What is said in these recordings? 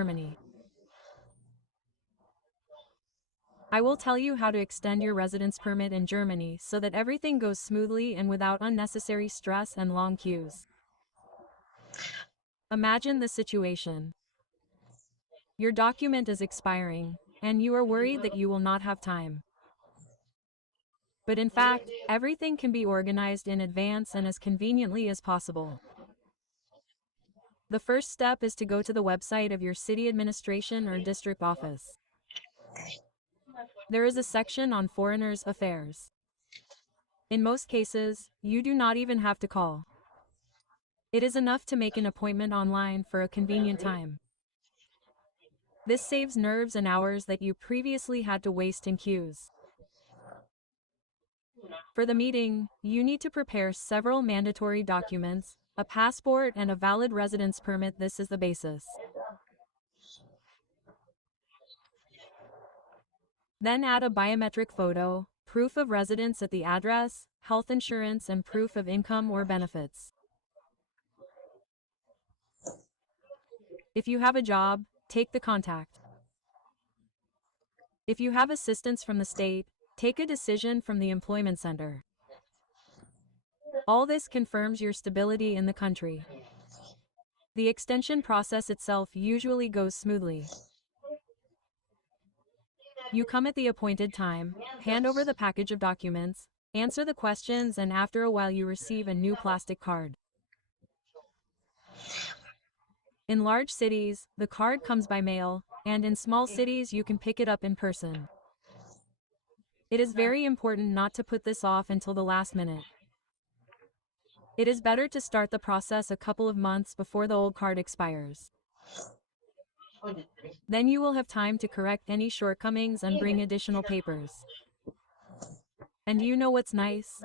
Germany. I will tell you how to extend your residence permit in Germany so that everything goes smoothly and without unnecessary stress and long queues. Imagine the situation. Your document is expiring, and you are worried that you will not have time. But in fact, everything can be organized in advance and as conveniently as possible. The first step is to go to the website of your city administration or district office. There is a section on foreigners' affairs. In most cases, you do not even have to call. It is enough to make an appointment online for a convenient time. This saves nerves and hours that you previously had to waste in queues. For the meeting, you need to prepare several mandatory documents, a passport and a valid residence permit. This is the basis. Then add a biometric photo, proof of residence at the address, health insurance and proof of income or benefits. If you have a job, take the contact. If you have assistance from the state, take a decision from the employment center. All this confirms your stability in the country. The extension process itself usually goes smoothly. You come at the appointed time, hand over the package of documents, answer the questions, and after a while you receive a new plastic card. In large cities, the card comes by mail, and in small cities you can pick it up in person. It is very important not to put this off until the last minute. It is better to start the process a couple of months before the old card expires. Then you will have time to correct any shortcomings and bring additional papers. And you know what's nice?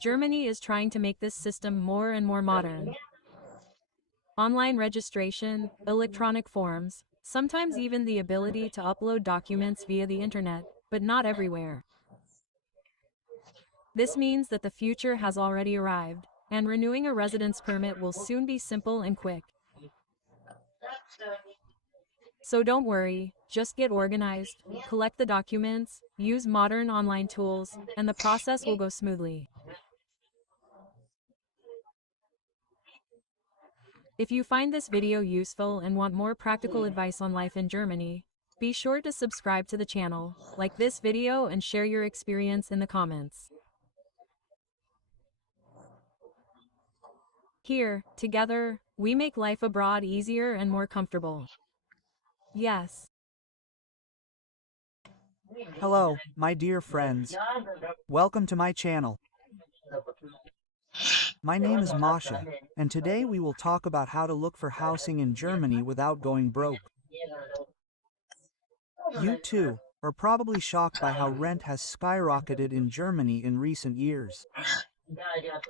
Germany is trying to make this system more and more modern. Online registration, electronic forms, sometimes even the ability to upload documents via the internet, but not everywhere. This means that the future has already arrived, and renewing a residence permit will soon be simple and quick. So don't worry, just get organized, collect the documents, use modern online tools, and the process will go smoothly. If you find this video useful and want more practical advice on life in Germany, be sure to subscribe to the channel, like this video and share your experience in the comments. Here, together, we make life abroad easier and more comfortable. Yes. Hello, my dear friends. Welcome to my channel. My name is Masha, and today we will talk about how to look for housing in Germany without going broke. You too are probably shocked by how rent has skyrocketed in Germany in recent years.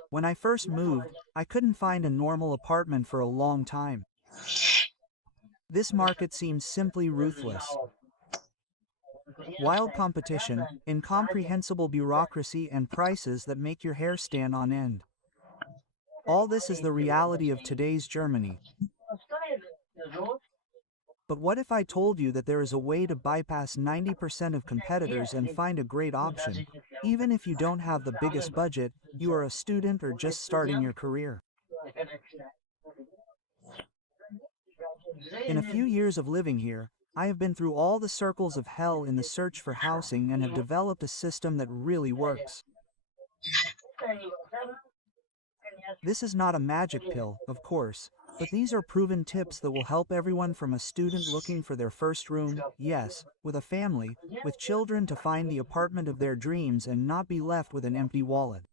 When I first moved, I couldn't find a normal apartment for a long time. This market seems simply ruthless. Wild competition, incomprehensible bureaucracy, and prices that make your hair stand on end. All this is the reality of today's Germany. But what if I told you that there is a way to bypass 90% of competitors and find a great option, even if you don't have the biggest budget, you are a student or just starting your career? In a few years of living here, I have been through all the circles of hell in the search for housing and have developed a system that really works. This is not a magic pill, of course, but these are proven tips that will help everyone from a student looking for their first room, yes, with a family, with children to find the apartment of their dreams and not be left with an empty wallet.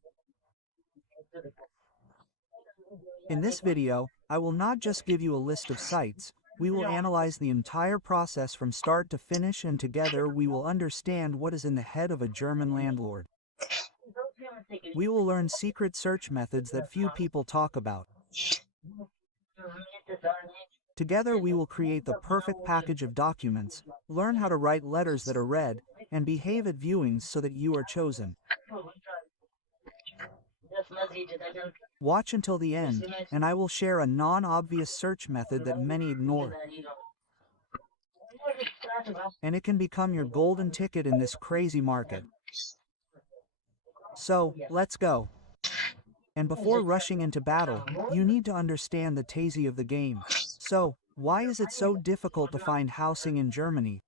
In this video, I will not just give you a list of sites, we will analyze the entire process from start to finish, and together we will understand what is in the head of a German landlord. We will learn secret search methods that few people talk about. Together we will create the perfect package of documents, learn how to write letters that are read, and behave at viewings so that you are chosen. Watch until the end, and I will share a non-obvious search method that many ignore. and it can become your golden ticket in this crazy market. So, let's go. And before rushing into battle, you need to understand the TASI of the game. So, why is it so difficult to find housing in Germany?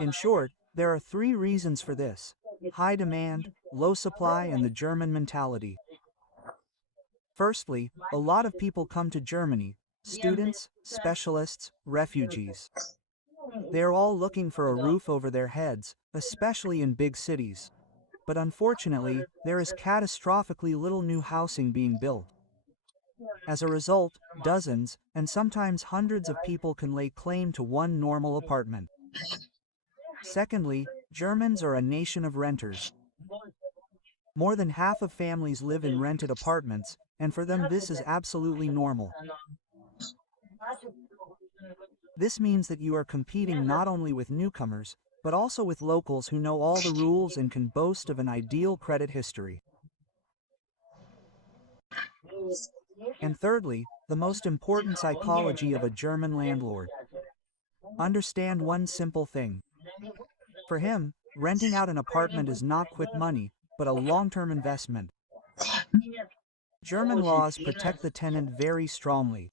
In short, there are 3 reasons for this: high demand, low supply, and the German mentality. Firstly, a lot of people come to Germany: students, specialists, refugees. They are all looking for a roof over their heads, especially in big cities. But unfortunately, there is catastrophically little new housing being built. As a result, dozens, and sometimes hundreds of people can lay claim to one normal apartment. Secondly, Germans are a nation of renters. More than half of families live in rented apartments, and for them this is absolutely normal. This means that you are competing not only with newcomers, but also with locals who know all the rules and can boast of an ideal credit history. And thirdly, the most important psychology of a German landlord. Understand one simple thing. For him, renting out an apartment is not quick money, but a long-term investment. German laws protect the tenant very strongly.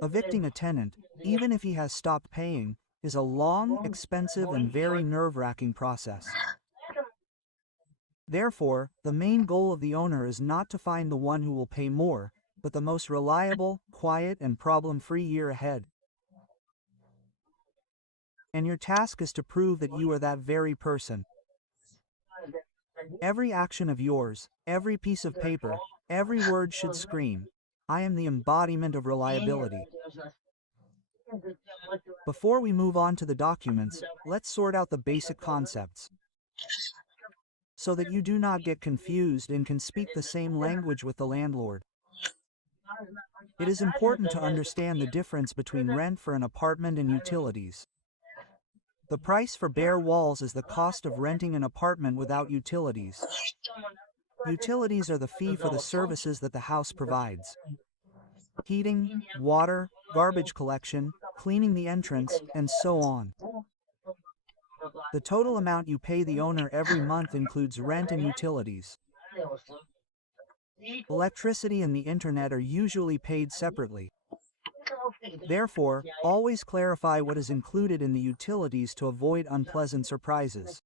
Evicting a tenant, even if he has stopped paying, is a long, expensive, and very nerve-wracking process. Therefore, the main goal of the owner is not to find the one who will pay more, but the most reliable, quiet, and problem-free year ahead. And your task is to prove that you are that very person. Every action of yours, every piece of paper, every word should scream, "I am the embodiment of reliability." Before we move on to the documents, let's sort out the basic concepts, so that you do not get confused and can speak the same language with the landlord. It is important to understand the difference between rent for an apartment and utilities. The price for bare walls is the cost of renting an apartment without utilities. Utilities are the fee for the services that the house provides: heating, water, garbage collection, cleaning the entrance, and so on. The total amount you pay the owner every month includes rent and utilities. Electricity and the internet are usually paid separately. Therefore, always clarify what is included in the utilities to avoid unpleasant surprises.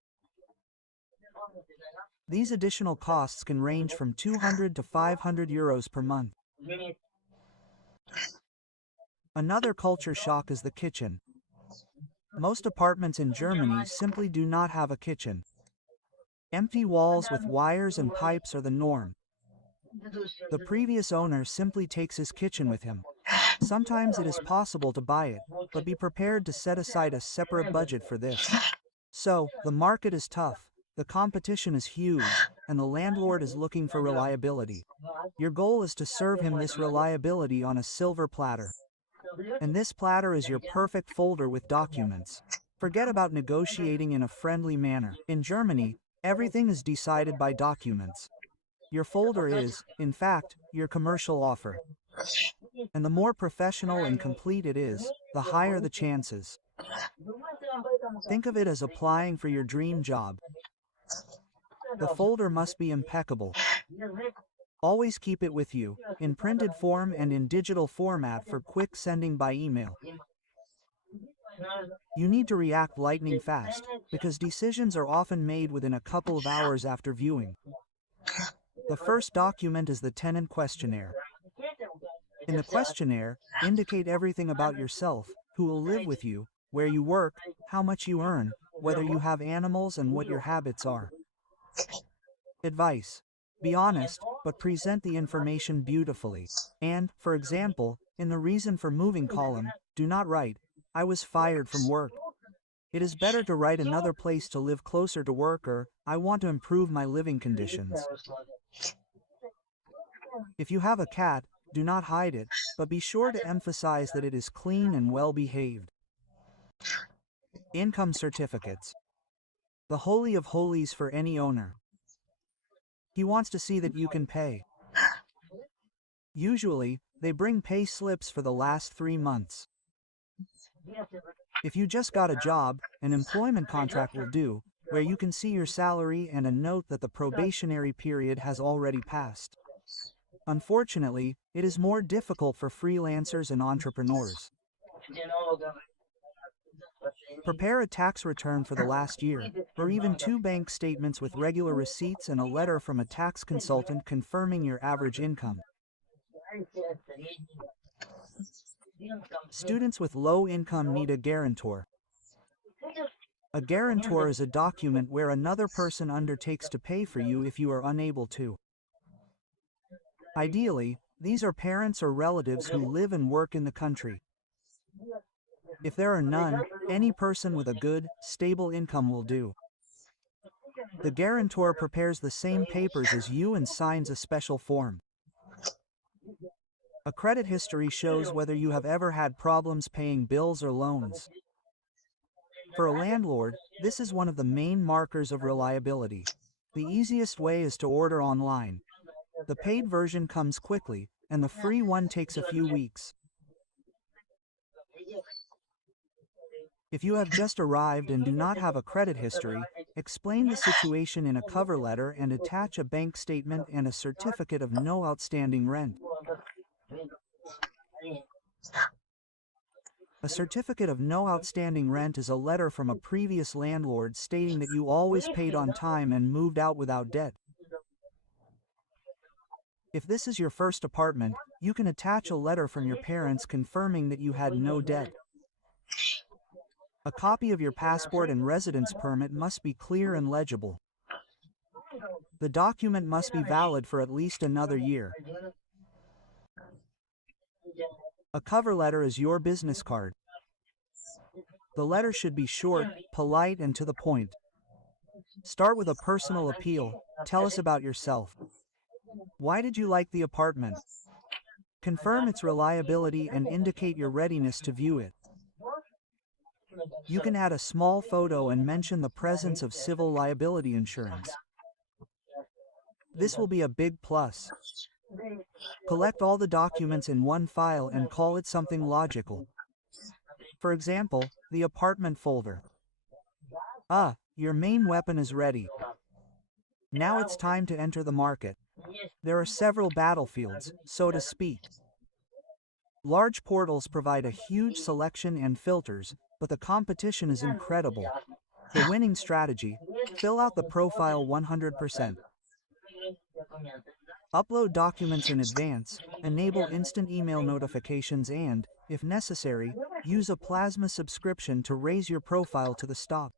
These additional costs can range from 200 to 500 euros per month. Another culture shock is the kitchen. Most apartments in Germany simply do not have a kitchen. Empty walls with wires and pipes are the norm. The previous owner simply takes his kitchen with him. Sometimes it is possible to buy it, but be prepared to set aside a separate budget for this. So, the market is tough, the competition is huge, and the landlord is looking for reliability. Your goal is to serve him this reliability on a silver platter. And this platter is your perfect folder with documents. Forget about negotiating in a friendly manner. In Germany, everything is decided by documents. Your folder is, in fact, your commercial offer. And the more professional and complete it is, the higher the chances. Think of it as applying for your dream job. The folder must be impeccable. Always keep it with you, in printed form and in digital format for quick sending by email. You need to react lightning fast, because decisions are often made within a couple of hours after viewing. The first document is the tenant questionnaire. In the questionnaire, indicate everything about yourself: who will live with you, where you work, how much you earn, whether you have animals, and what your habits are. Advice: be honest, but present the information beautifully. And, for example, in the reason for moving column, do not write, "I was fired from work." It is better to write another place to live closer to work, or "I want to improve my living conditions." If you have a cat, do not hide it, but be sure to emphasize that it is clean and well behaved. Income certificates. The holy of holies for any owner. He wants to see that you can pay. Usually, they bring pay slips for the last 3 months. If you just got a job, an employment contract will do, where you can see your salary and a note that the probationary period has already passed. Unfortunately, it is more difficult for freelancers and entrepreneurs. Prepare a tax return for the last year, or even 2 bank statements with regular receipts and a letter from a tax consultant confirming your average income. Students with low income need a guarantor. A guarantor is a document where another person undertakes to pay for you if you are unable to. Ideally, these are parents or relatives who live and work in the country. If there are none, any person with a good, stable income will do. The guarantor prepares the same papers as you and signs a special form. A credit history shows whether you have ever had problems paying bills or loans. For a landlord, this is one of the main markers of reliability. The easiest way is to order online. The paid version comes quickly, and the free one takes a few weeks. If you have just arrived and do not have a credit history, explain the situation in a cover letter and attach a bank statement and a certificate of no outstanding rent. A certificate of no outstanding rent is a letter from a previous landlord stating that you always paid on time and moved out without debt. If this is your first apartment, you can attach a letter from your parents confirming that you had no debt. A copy of your passport and residence permit must be clear and legible. The document must be valid for at least another year. A cover letter is your business card. The letter should be short, polite, and to the point. Start with a personal appeal. Tell us about yourself. Why did you like the apartment? Confirm its reliability and indicate your readiness to view it. You can add a small photo and mention the presence of civil liability insurance. This will be a big plus. Collect all the documents in one file and call it something logical. For example, the apartment folder. Your main weapon is ready. Now it's time to enter the market. There are several battlefields, so to speak. Large portals provide a huge selection and filters, but the competition is incredible. The winning strategy: fill out the profile 100%. Upload documents in advance, enable instant email notifications and, if necessary, use a plasma subscription to raise your profile to the top.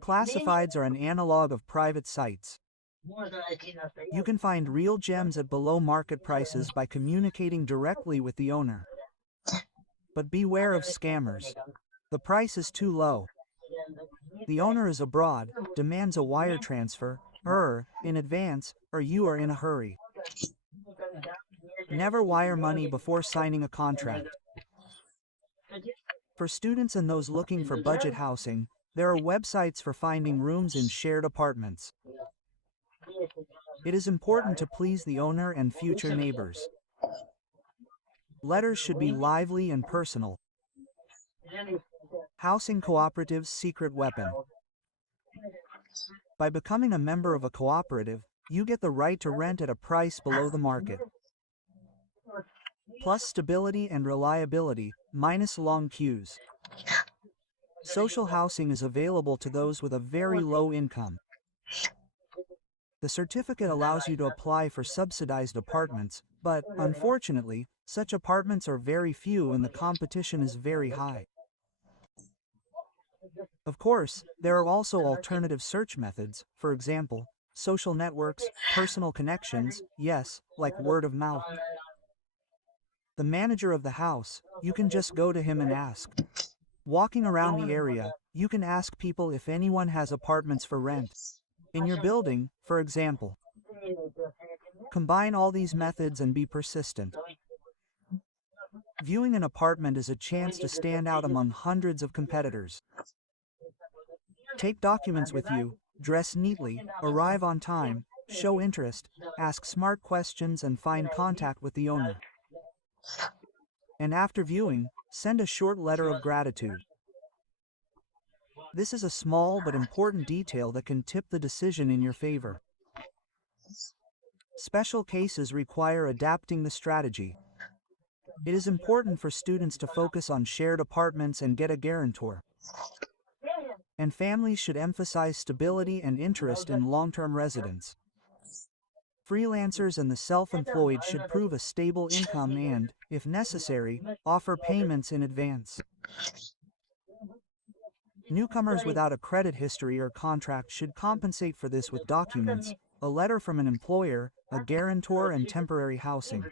Classifieds are an analog of private sites. You can find real gems at below market prices by communicating directly with the owner. But beware of scammers. The price is too low. The owner is abroad, demands a wire transfer, in advance, or you are in a hurry. Never wire money before signing a contract. For students and those looking for budget housing, there are websites for finding rooms in shared apartments. It is important to please the owner and future neighbors. Letters should be lively and personal. Housing cooperative's secret weapon. By becoming a member of a cooperative, you get the right to rent at a price below the market. Plus stability and reliability, minus long queues. Social housing is available to those with a very low income. The certificate allows you to apply for subsidized apartments, but, unfortunately, such apartments are very few and the competition is very high. Of course, there are also alternative search methods, for example, social networks, personal connections, like word of mouth. The manager of the house, you can just go to him and ask. Walking around the area, you can ask people if anyone has apartments for rent. In your building, for example. Combine all these methods and be persistent. Viewing an apartment is a chance to stand out among hundreds of competitors. Take documents with you, dress neatly, arrive on time, show interest, ask smart questions and find contact with the owner. And after viewing, send a short letter of gratitude. This is a small but important detail that can tip the decision in your favor. Special cases require adapting the strategy. It is important for students to focus on shared apartments and get a guarantor. And families should emphasize stability and interest in long-term residence. Freelancers and the self-employed should prove a stable income and, if necessary, offer payments in advance. Newcomers without a credit history or contract should compensate for this with documents, a letter from an employer, a guarantor, and temporary housing.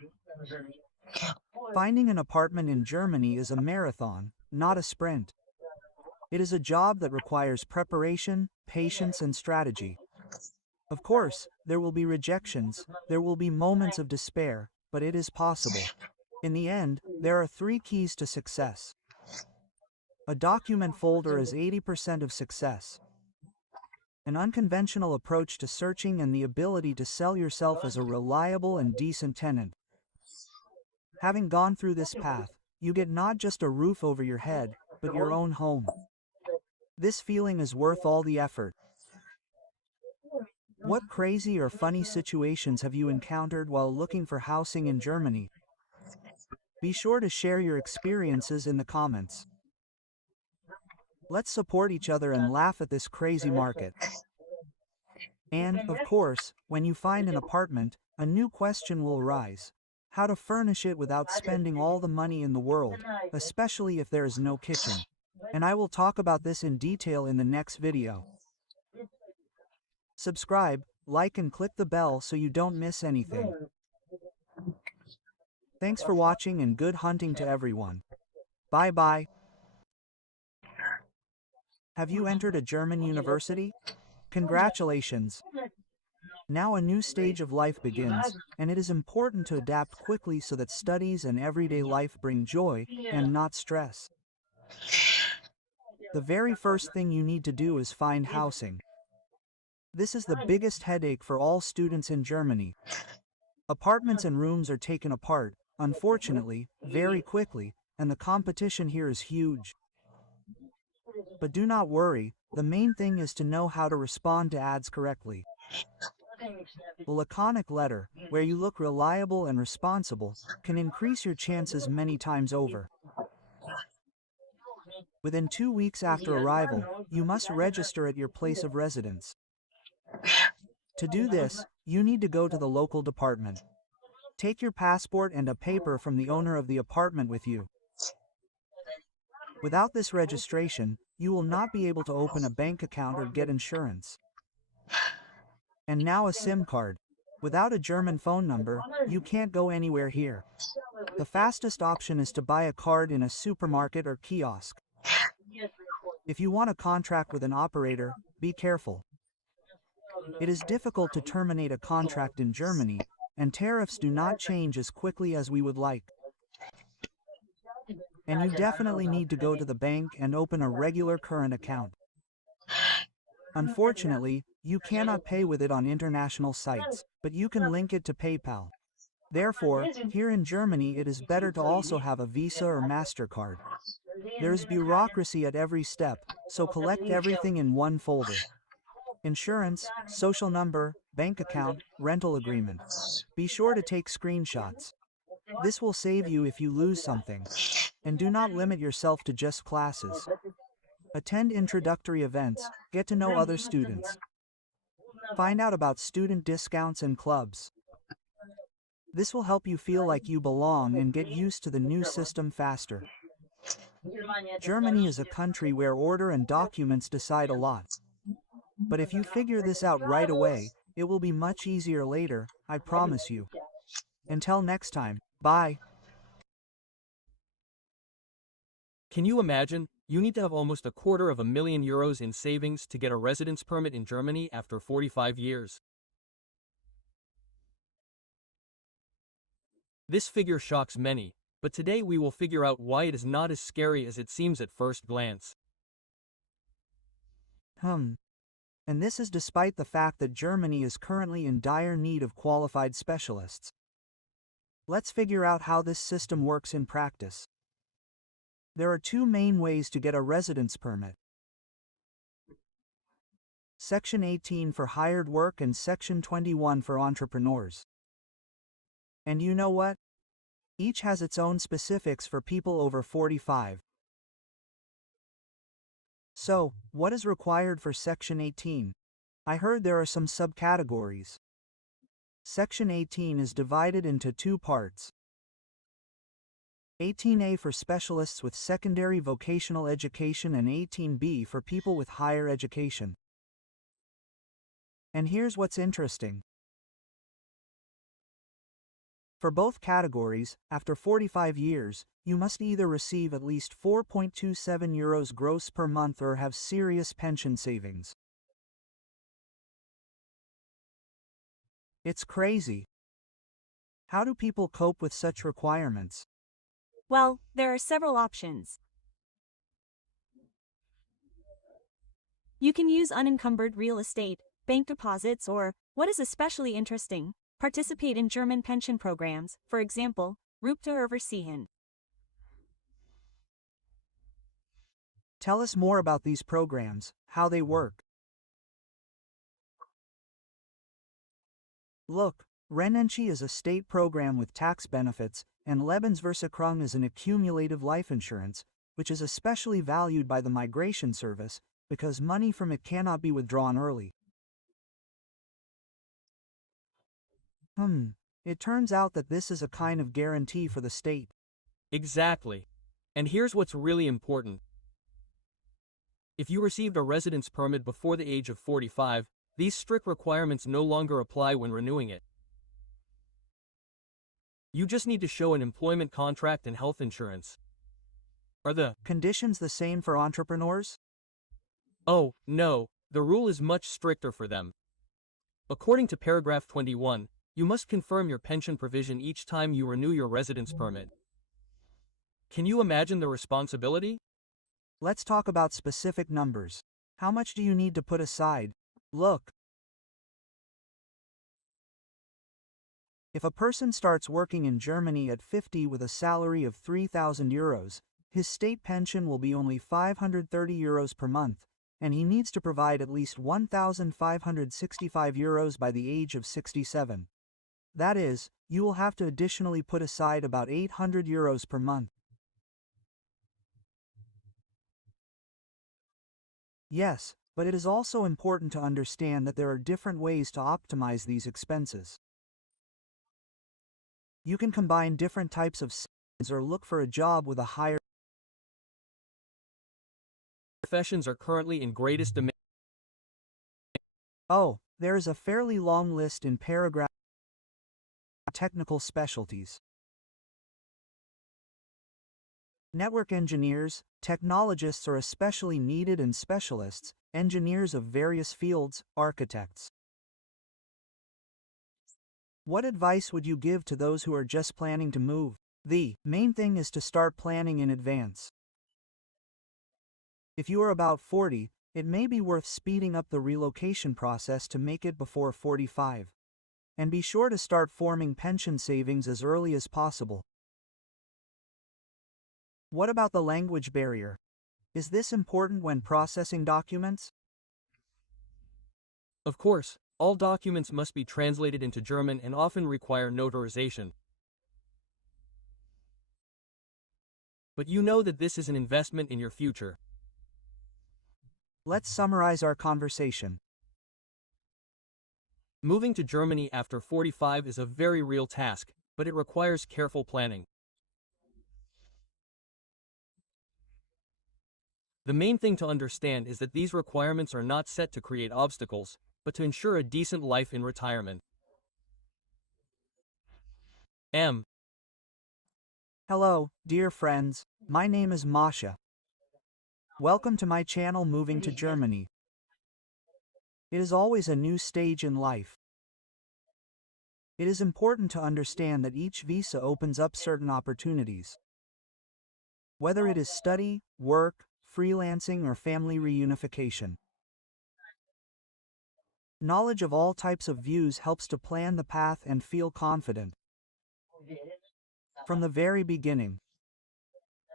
Finding an apartment in Germany is a marathon, not a sprint. It is a job that requires preparation, patience, and strategy. Of course, there will be rejections, there will be moments of despair, but it is possible. In the end, there are 3 keys to success. A document folder is 80% of success. An unconventional approach to searching and the ability to sell yourself as a reliable and decent tenant. Having gone through this path, you get not just a roof over your head, but your own home. This feeling is worth all the effort. What crazy or funny situations have you encountered while looking for housing in Germany? Be sure to share your experiences in the comments. Let's support each other and laugh at this crazy market. And, of course, when you find an apartment, a new question will arise. How to furnish it without spending all the money in the world, especially if there is no kitchen. And I will talk about this in detail in the next video. Subscribe, like, and click the bell so you don't miss anything. Thanks for watching and good hunting to everyone. Bye bye. Have you entered a German university? Congratulations! Now a new stage of life begins, and it is important to adapt quickly so that studies and everyday life bring joy, and not stress. The very first thing you need to do is find housing. This is the biggest headache for all students in Germany. Apartments and rooms are taken apart, unfortunately, very quickly, and the competition here is huge. But do not worry, the main thing is to know how to respond to ads correctly. A laconic letter, where you look reliable and responsible, can increase your chances many times over. Within 2 weeks after arrival, you must register at your place of residence. To do this, you need to go to the local department. Take your passport and a paper from the owner of the apartment with you. Without this registration, you will not be able to open a bank account or get insurance. And now a SIM card. Without a German phone number, you can't go anywhere here. The fastest option is to buy a card in a supermarket or kiosk. If you want a contract with an operator, be careful. It is difficult to terminate a contract in Germany, and tariffs do not change as quickly as we would like. And you definitely need to go to the bank and open a regular current account. Unfortunately, you cannot pay with it on international sites, but you can link it to PayPal. Therefore, here in Germany it is better to also have a Visa or MasterCard. There is bureaucracy at every step, so collect everything in one folder. Insurance, social number, bank account, rental agreement. Be sure to take screenshots. This will save you if you lose something. And do not limit yourself to just classes. Attend introductory events, get to know other students. Find out about student discounts and clubs. This will help you feel like you belong and get used to the new system faster. Germany is a country where order and documents decide a lot. But if you figure this out right away, it will be much easier later, I promise you. Until next time, bye. Can you imagine? You need to have almost €250,000 in savings to get a residence permit in Germany after 45 years. This figure shocks many, but today we will figure out why it is not as scary as it seems at first glance. And this is despite the fact that Germany is currently in dire need of qualified specialists. Let's figure out how this system works in practice. There are two main ways to get a residence permit. Section 18 for hired work and Section 21 for entrepreneurs. And you know what? Each has its own specifics for people over 45. So, what is required for Section 18? I heard there are some subcategories. Section 18 is divided into two parts. 18A for specialists with secondary vocational education and 18B for people with higher education. And here's what's interesting. For both categories, after 45 years, you must either receive at least 4.27 euros gross per month or have serious pension savings. It's crazy. How do people cope with such requirements? Well, there are several options. You can use unencumbered real estate, bank deposits, or, what is especially interesting, participate in German pension programs, for example, Rückkehrversicherung. Tell us more about these programs, how they work. Look, Rentenschie is a state program with tax benefits, and Lebensversicherung is an accumulative life insurance, which is especially valued by the Migration Service because money from it cannot be withdrawn early. It turns out that this is a kind of guarantee for the state. Exactly. And here's what's really important. If you received a residence permit before the age of 45, these strict requirements no longer apply when renewing it. You just need to show an employment contract and health insurance. Are the conditions the same for entrepreneurs? Oh, no, the rule is much stricter for them. According to paragraph 21, you must confirm your pension provision each time you renew your residence permit. Can you imagine the responsibility? Let's talk about specific numbers. How much do you need to put aside? Look. If a person starts working in Germany at 50 with a salary of 3,000 euros, his state pension will be only 530 euros per month, and he needs to provide at least 1,565 euros by the age of 67. That is, you will have to additionally put aside about 800 euros per month. Yes, but it is also important to understand that there are different ways to optimize these expenses. You can combine different types of savings or look for a job with a higher. Professions are currently in greatest demand. Oh, there is a fairly long list in paragraph. Technical specialties. Network engineers, technologists are especially needed, and specialists, engineers of various fields, architects. What advice would you give to those who are just planning to move? The main thing is to start planning in advance. If you are about 40, it may be worth speeding up the relocation process to make it before 45. And be sure to start forming pension savings as early as possible. What about the language barrier? Is this important when processing documents? Of course, all documents must be translated into German and often require notarization. But you know that this is an investment in your future. Let's summarize our conversation. Moving to Germany after 45 is a very real task, but it requires careful planning. The main thing to understand is that these requirements are not set to create obstacles, but to ensure a decent life in retirement. Hello, dear friends, my name is Masha. Welcome to my channel Moving to Germany. It is always a new stage in life. It is important to understand that each visa opens up certain opportunities. Whether it is study, work, freelancing, or family reunification. Knowledge of all types of views helps to plan the path and feel confident. from the very beginning.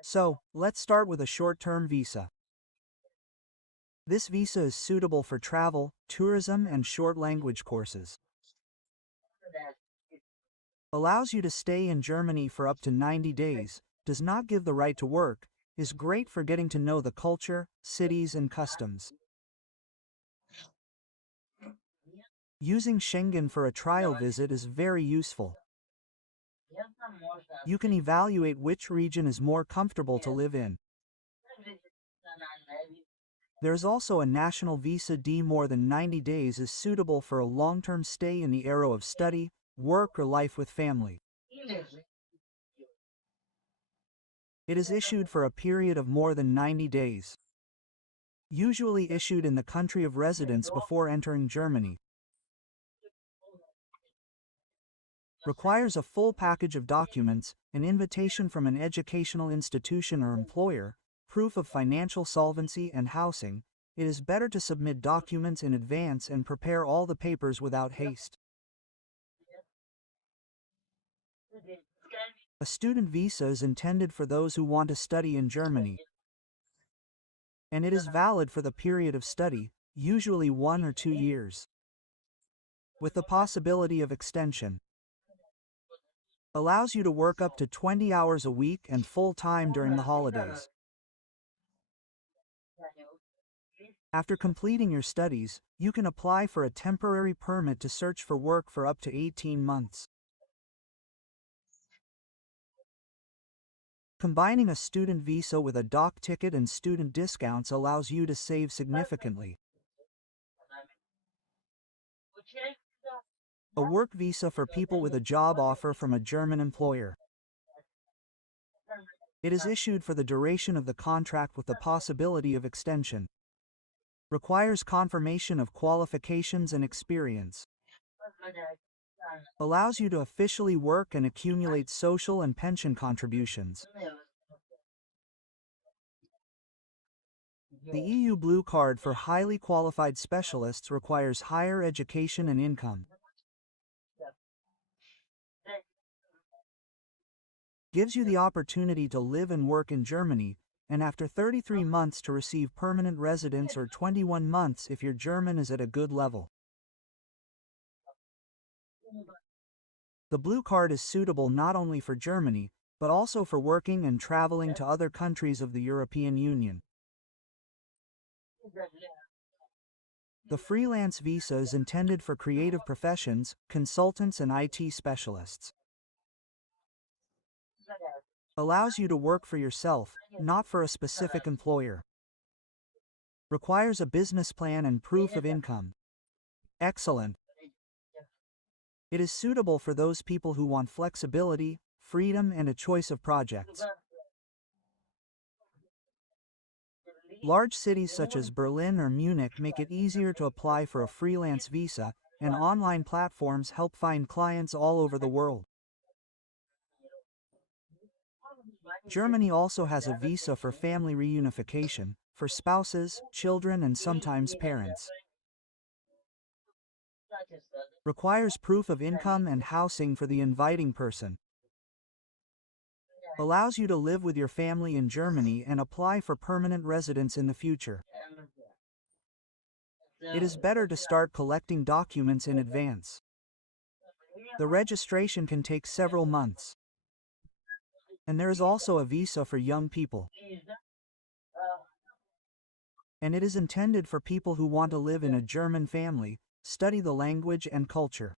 So, let's start with a short-term visa. This visa is suitable for travel, tourism, and short language courses. Allows you to stay in Germany for up to 90 days, does not give the right to work, is great for getting to know the culture, cities, and customs. Using Schengen for a trial visit is very useful. You can evaluate which region is more comfortable to live in. There's also a national visa D. More than 90 days is suitable for a long-term stay in the area of study, work, or life with family. It is issued for a period of more than 90 days. Usually issued in the country of residence before entering Germany. Requires a full package of documents, an invitation from an educational institution or employer, proof of financial solvency and housing. It is better to submit documents in advance and prepare all the papers without haste. A student visa is intended for those who want to study in Germany, and it is valid for the period of study, usually 1 or 2 years, with the possibility of extension. Allows you to work up to 20 hours a week and full-time during the holidays. After completing your studies, you can apply for a temporary permit to search for work for up to 18 months. Combining a student visa with a dock ticket and student discounts allows you to save significantly. A work visa for people with a job offer from a German employer. It is issued for the duration of the contract with the possibility of extension. Requires confirmation of qualifications and experience. Allows you to officially work and accumulate social and pension contributions. The EU Blue Card for highly qualified specialists requires higher education and income. Gives you the opportunity to live and work in Germany, and after 33 months to receive permanent residence or 21 months if your German is at a good level. The Blue Card is suitable not only for Germany, but also for working and traveling to other countries of the European Union. The freelance visa is intended for creative professions, consultants, and IT specialists. Allows you to work for yourself, not for a specific employer. Requires a business plan and proof of income. Excellent. It is suitable for those people who want flexibility, freedom, and a choice of projects. Large cities such as Berlin or Munich make it easier to apply for a freelance visa, and online platforms help find clients all over the world. Germany also has a visa for family reunification, for spouses, children, and sometimes parents. Requires proof of income and housing for the inviting person. Allows you to live with your family in Germany and apply for permanent residence in the future. It is better to start collecting documents in advance. The registration can take several months. And there is also a visa for young people. And it is intended for people who want to live in a German family, study the language and culture.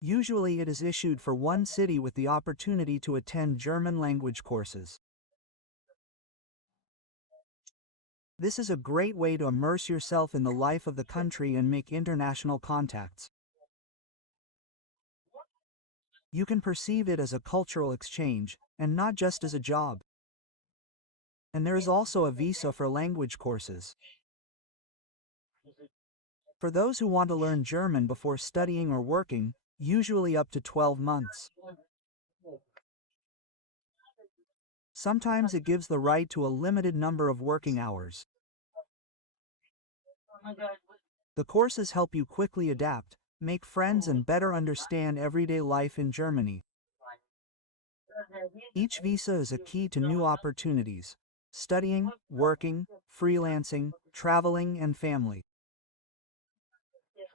Usually it is issued for one city with the opportunity to attend German language courses. This is a great way to immerse yourself in the life of the country and make international contacts. You can perceive it as a cultural exchange, and not just as a job. And there is also a visa for language courses. For those who want to learn German before studying or working, usually up to 12 months. Sometimes it gives the right to a limited number of working hours. The courses help you quickly adapt, make friends and better understand everyday life in Germany. Each visa is a key to new opportunities: studying, working, freelancing, traveling, and family.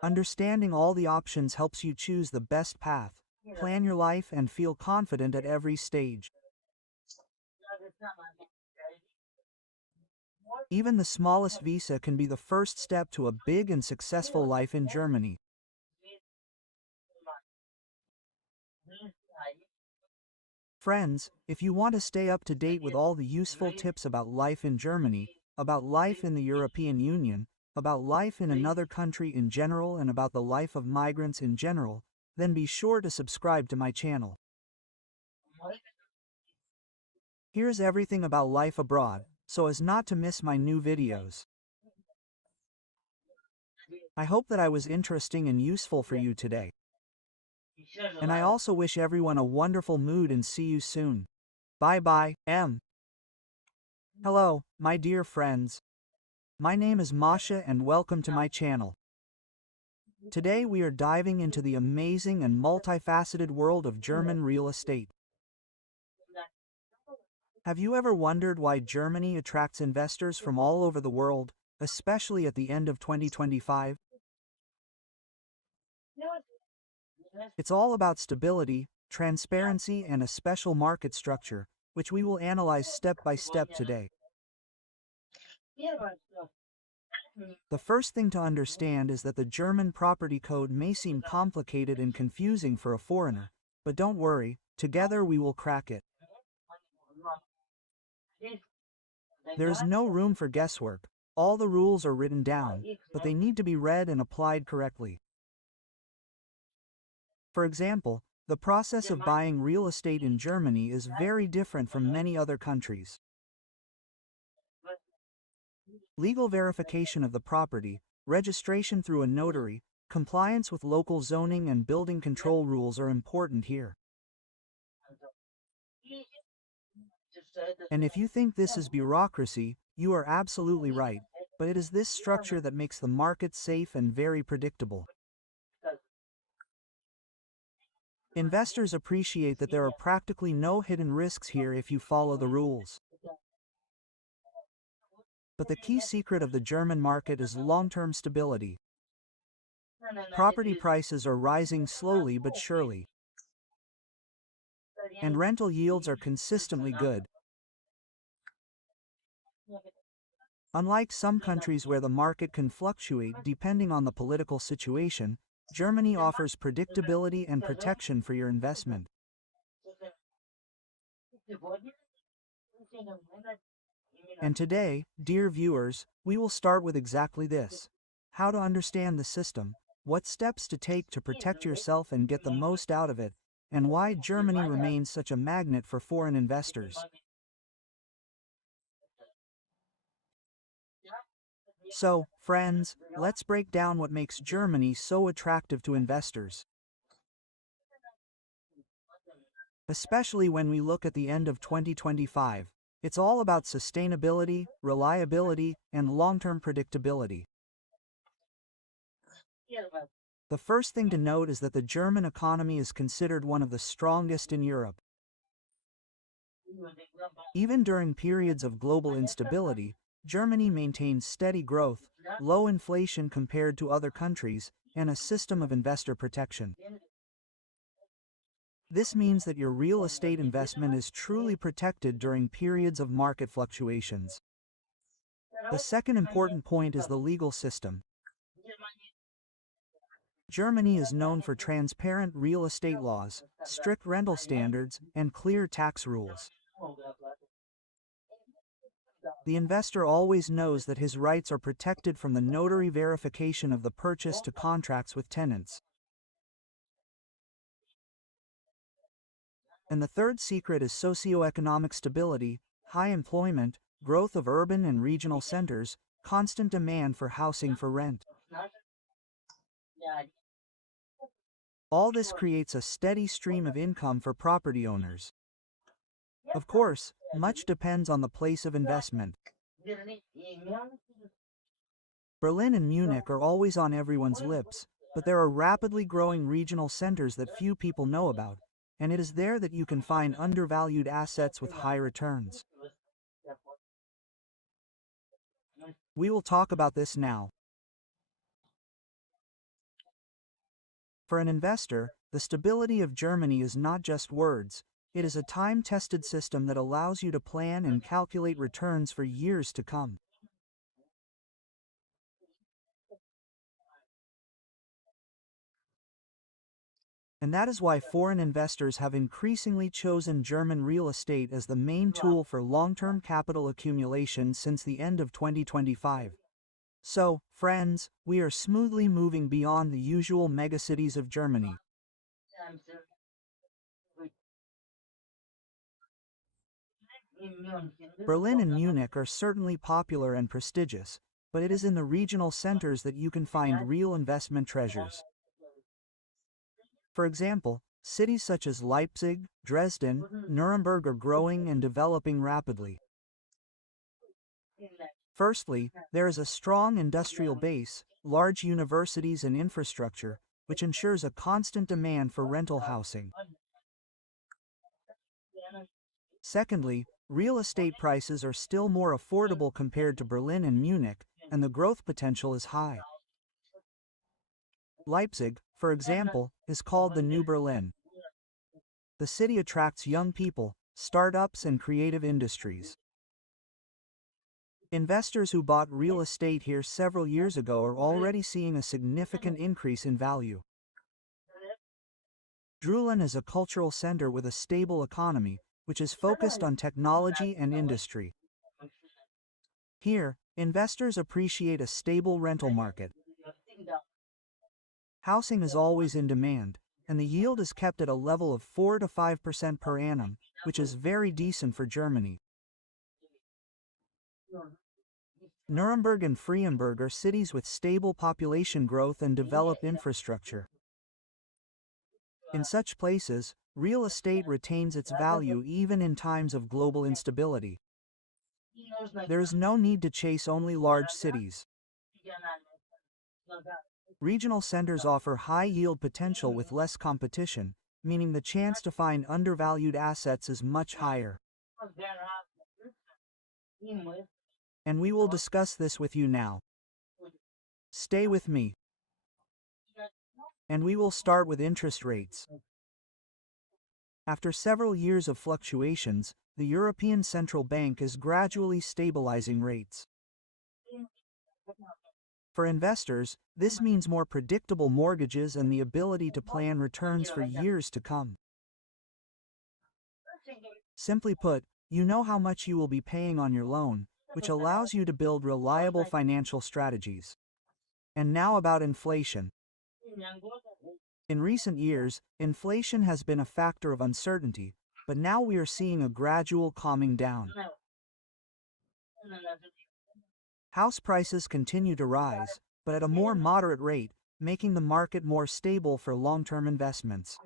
Understanding all the options helps you choose the best path, plan your life, and feel confident at every stage. Even the smallest visa can be the first step to a big and successful life in Germany. Friends, if you want to stay up to date with all the useful tips about life in Germany, about life in the European Union, about life in another country in general, and about the life of migrants in general, then be sure to subscribe to my channel. Here's everything about life abroad, so as not to miss my new videos. I hope that I was interesting and useful for you today. And I also wish everyone a wonderful mood and see you soon. Bye bye, M. Hello, my dear friends. My name is Masha and welcome to my channel. Today we are diving into the amazing and multifaceted world of German real estate. Have you ever wondered why Germany attracts investors from all over the world, especially at the end of 2025? It's all about stability, transparency, and a special market structure, which we will analyze step by step today. The first thing to understand is that the German property code may seem complicated and confusing for a foreigner, but don't worry, together we will crack it. There is no room for guesswork. All the rules are written down, but they need to be read and applied correctly. For example, the process of buying real estate in Germany is very different from many other countries. Legal verification of the property, registration through a notary, compliance with local zoning and building control rules are important here. And if you think this is bureaucracy, you are absolutely right, but it is this structure that makes the market safe and very predictable. Investors appreciate that there are practically no hidden risks here if you follow the rules. But the key secret of the German market is long-term stability. Property prices are rising slowly but surely, and rental yields are consistently good. Unlike some countries where the market can fluctuate depending on the political situation, Germany offers predictability and protection for your investment. And today, dear viewers, we will start with exactly this: how to understand the system, what steps to take to protect yourself and get the most out of it, and why Germany remains such a magnet for foreign investors. So, friends, let's break down what makes Germany so attractive to investors. Especially when we look at the end of 2025, it's all about sustainability, reliability, and long-term predictability. The first thing to note is that the German economy is considered one of the strongest in Europe. Even during periods of global instability, Germany maintains steady growth, low inflation compared to other countries, and a system of investor protection. This means that your real estate investment is truly protected during periods of market fluctuations. The second important point is the legal system. Germany is known for transparent real estate laws, strict rental standards, and clear tax rules. The investor always knows that his rights are protected from the notary verification of the purchase to contracts with tenants. And the third secret is socioeconomic stability, high employment, growth of urban and regional centers, constant demand for housing for rent. All this creates a steady stream of income for property owners. Of course, much depends on the place of investment. Berlin and Munich are always on everyone's lips, But there are rapidly growing regional centers that few people know about, and it is there that you can find undervalued assets with high returns. We will talk about this now. For an investor, the stability of Germany is not just words, it is a time-tested system that allows you to plan and calculate returns for years to come. And that is why foreign investors have increasingly chosen German real estate as the main tool for long-term capital accumulation since the end of 2025. So, friends, we are smoothly moving beyond the usual megacities of Germany. Berlin and Munich are certainly popular and prestigious, but it is in the regional centers that you can find real investment treasures. For example, cities such as Leipzig, Dresden, Nuremberg are growing and developing rapidly. Firstly, there is a strong industrial base, large universities and infrastructure, which ensures a constant demand for rental housing. Secondly, real estate prices are still more affordable compared to Berlin and Munich, and the growth potential is high. Leipzig, for example, is called the New Berlin. The city attracts young people, startups, and creative industries. Investors who bought real estate here several years ago are already seeing a significant increase in value. Drülen is a cultural center with a stable economy, which is focused on technology and industry. Here, investors appreciate a stable rental market. Housing is always in demand, and the yield is kept at a level of 4 to 5% per annum, which is very decent for Germany. Nuremberg and Freienberg are cities with stable population growth and developed infrastructure. In such places, real estate retains its value even in times of global instability. There is no need to chase only large cities. Regional centers offer high yield potential with less competition, meaning the chance to find undervalued assets is much higher. And we will discuss this with you now. Stay with me. And we will start with interest rates. After several years of fluctuations, the European Central Bank is gradually stabilizing rates. For investors, this means more predictable mortgages and the ability to plan returns for years to come. Simply put, you know how much you will be paying on your loan, which allows you to build reliable financial strategies. And now about inflation. In recent years, inflation has been a factor of uncertainty, but now we are seeing a gradual calming down. House prices continue to rise, but at a more moderate rate, making the market more stable for long-term investments.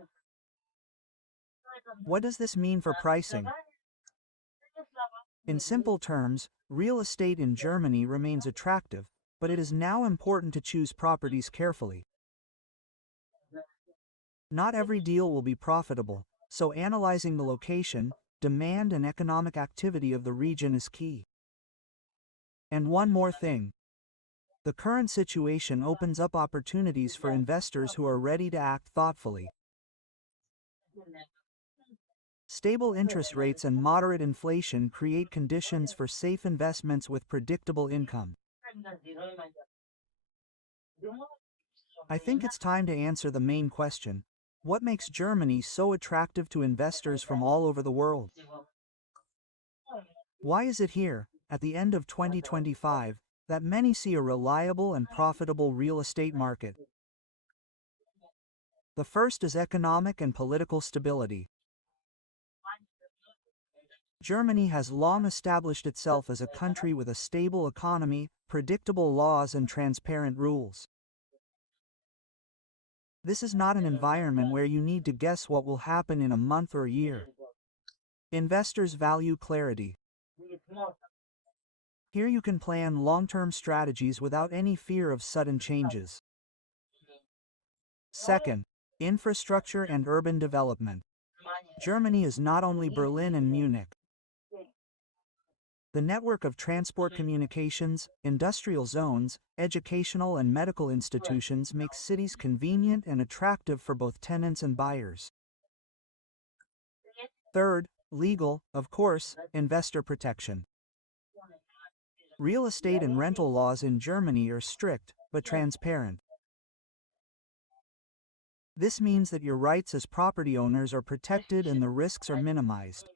What does this mean for pricing? In simple terms, real estate in Germany remains attractive, but it is now important to choose properties carefully. Not every deal will be profitable, so analyzing the location, demand, and economic activity of the region is key. And one more thing. The current situation opens up opportunities for investors who are ready to act thoughtfully. Stable interest rates and moderate inflation create conditions for safe investments with predictable income. I think it's time to answer the main question. What makes Germany so attractive to investors from all over the world? Why is it here, at the end of 2025, that many see a reliable and profitable real estate market? The first is economic and political stability. Germany has long established itself as a country with a stable economy, predictable laws, and transparent rules. This is not an environment where you need to guess what will happen in a month or a year. Investors value clarity. Here you can plan long-term strategies without any fear of sudden changes. Second, infrastructure and urban development. Germany is not only Berlin and Munich. The network of transport communications, industrial zones, educational and medical institutions makes cities convenient and attractive for both tenants and buyers. Third, legal, of course, investor protection. Real estate and rental laws in Germany are strict, but transparent. This means that your rights as property owners are protected and the risks are minimized.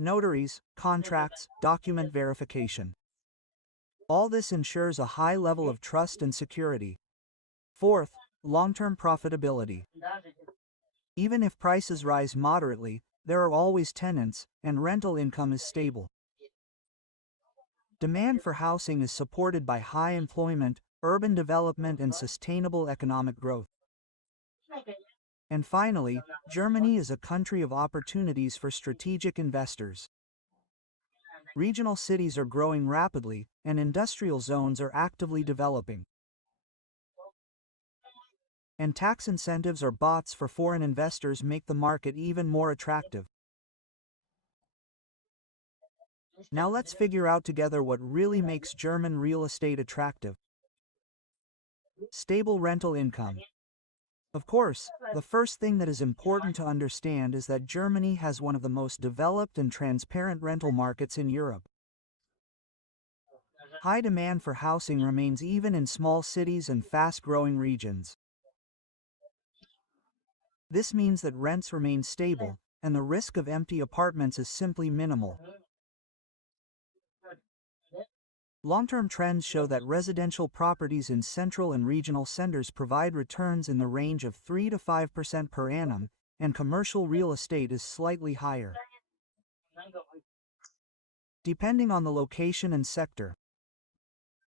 Notaries, contracts, document verification. All this ensures a high level of trust and security. Fourth, long-term profitability. Even if prices rise moderately, there are always tenants, and rental income is stable. Demand for housing is supported by high employment, urban development, and sustainable economic growth. And finally, Germany is a country of opportunities for strategic investors. Regional cities are growing rapidly, and industrial zones are actively developing. And tax incentives or bots for foreign investors make the market even more attractive. Now let's figure out together what really makes German real estate attractive. Stable rental income. Of course, the first thing that is important to understand is that Germany has one of the most developed and transparent rental markets in Europe. High demand for housing remains even in small cities and fast-growing regions. This means that rents remain stable, and the risk of empty apartments is simply minimal. Long-term trends show that residential properties in central and regional centers provide returns in the range of 3 to 5% per annum, and commercial real estate is slightly higher, depending on the location and sector.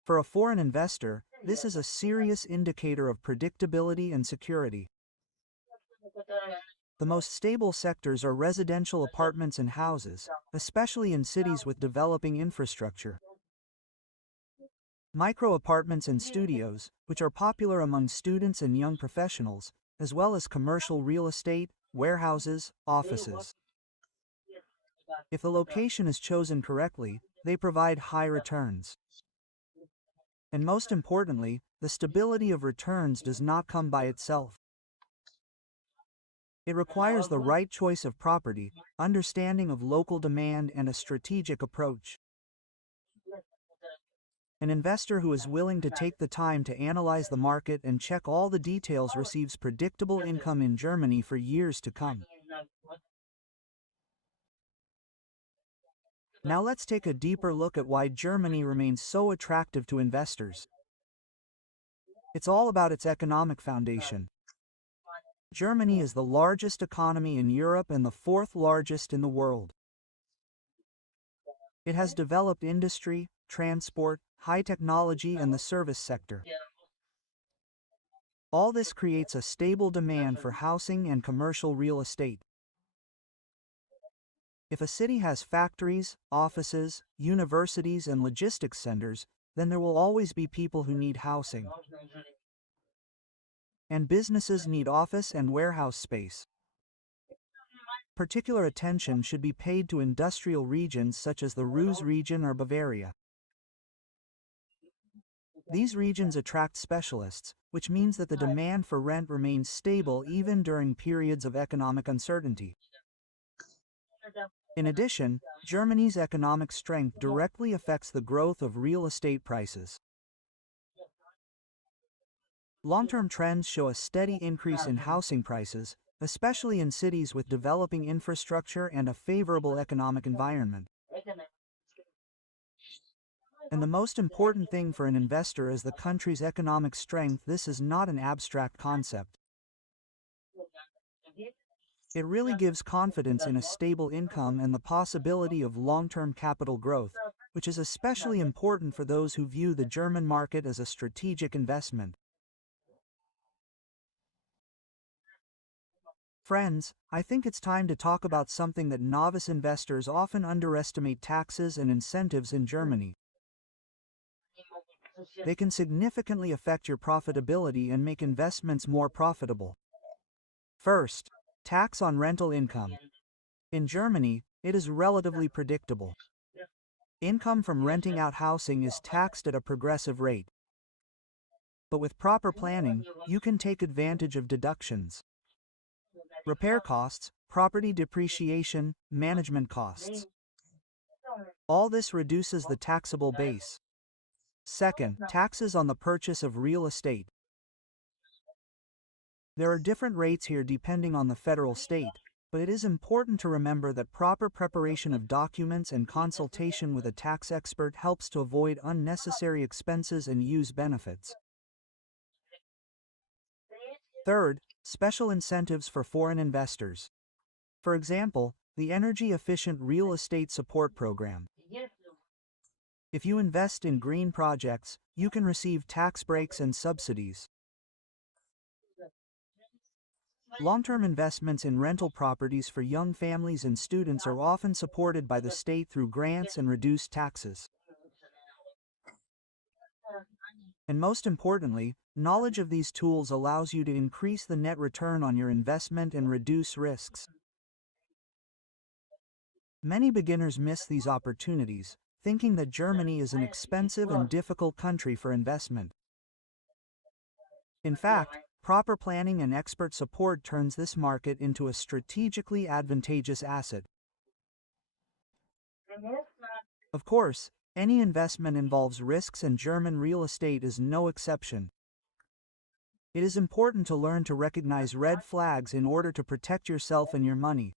For a foreign investor, this is a serious indicator of predictability and security. The most stable sectors are residential apartments and houses, especially in cities with developing infrastructure. Micro-apartments and studios, which are popular among students and young professionals, as well as commercial real estate, warehouses, offices. If the location is chosen correctly, they provide high returns. And most importantly, the stability of returns does not come by itself. It requires the right choice of property, understanding of local demand, and a strategic approach. An investor who is willing to take the time to analyze the market and check all the details receives predictable income in Germany for years to come. Now let's take a deeper look at why Germany remains so attractive to investors. It's all about its economic foundation. Germany is the largest economy in Europe and the fourth largest in the world. It has developed industry, transport, high technology, and the service sector. All this creates a stable demand for housing and commercial real estate. If a city has factories, offices, universities, and logistics centers, then there will always be people who need housing. And businesses need office and warehouse space. Particular attention should be paid to industrial regions such as the Ruhr region or Bavaria. These regions attract specialists, which means that the demand for rent remains stable even during periods of economic uncertainty. In addition, Germany's economic strength directly affects the growth of real estate prices. Long-term trends show a steady increase in housing prices, especially in cities with developing infrastructure and a favorable economic environment. And the most important thing for an investor is the country's economic strength. This is not an abstract concept. It really gives confidence in a stable income and the possibility of long-term capital growth, which is especially important for those who view the German market as a strategic investment. Friends, I think it's time to talk about something that novice investors often underestimate: taxes and incentives in Germany. They can significantly affect your profitability and make investments more profitable. First, tax on rental income. In Germany, it is relatively predictable. Income from renting out housing is taxed at a progressive rate. But with proper planning, you can take advantage of deductions. Repair costs, property depreciation, management costs. All this reduces the taxable base. Second, taxes on the purchase of real estate. There are different rates here depending on the federal state, but it is important to remember that proper preparation of documents and consultation with a tax expert helps to avoid unnecessary expenses and use benefits. Third, special incentives for foreign investors. For example, the Energy Efficient Real Estate Support Program. If you invest in green projects, you can receive tax breaks and subsidies. Long-term investments in rental properties for young families and students are often supported by the state through grants and reduced taxes. And most importantly, knowledge of these tools allows you to increase the net return on your investment and reduce risks. Many beginners miss these opportunities, thinking that Germany is an expensive and difficult country for investment. In fact, proper planning and expert support turns this market into a strategically advantageous asset. Of course, any investment involves risks, and German real estate is no exception. It is important to learn to recognize red flags in order to protect yourself and your money.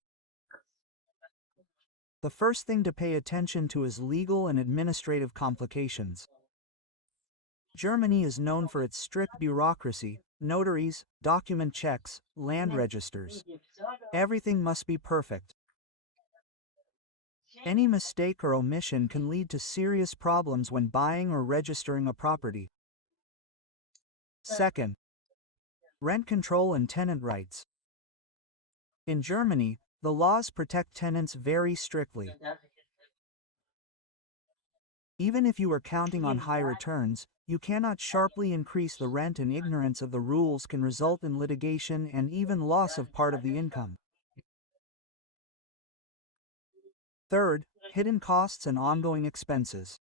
The first thing to pay attention to is legal and administrative complications. Germany is known for its strict bureaucracy, notaries, document checks, land registers. Everything must be perfect. Any mistake or omission can lead to serious problems when buying or registering a property. Second, rent control and tenant rights. In Germany, the laws protect tenants very strictly. Even if you are counting on high returns, you cannot sharply increase the rent, and ignorance of the rules can result in litigation and even loss of part of the income. Third, hidden costs and ongoing expenses.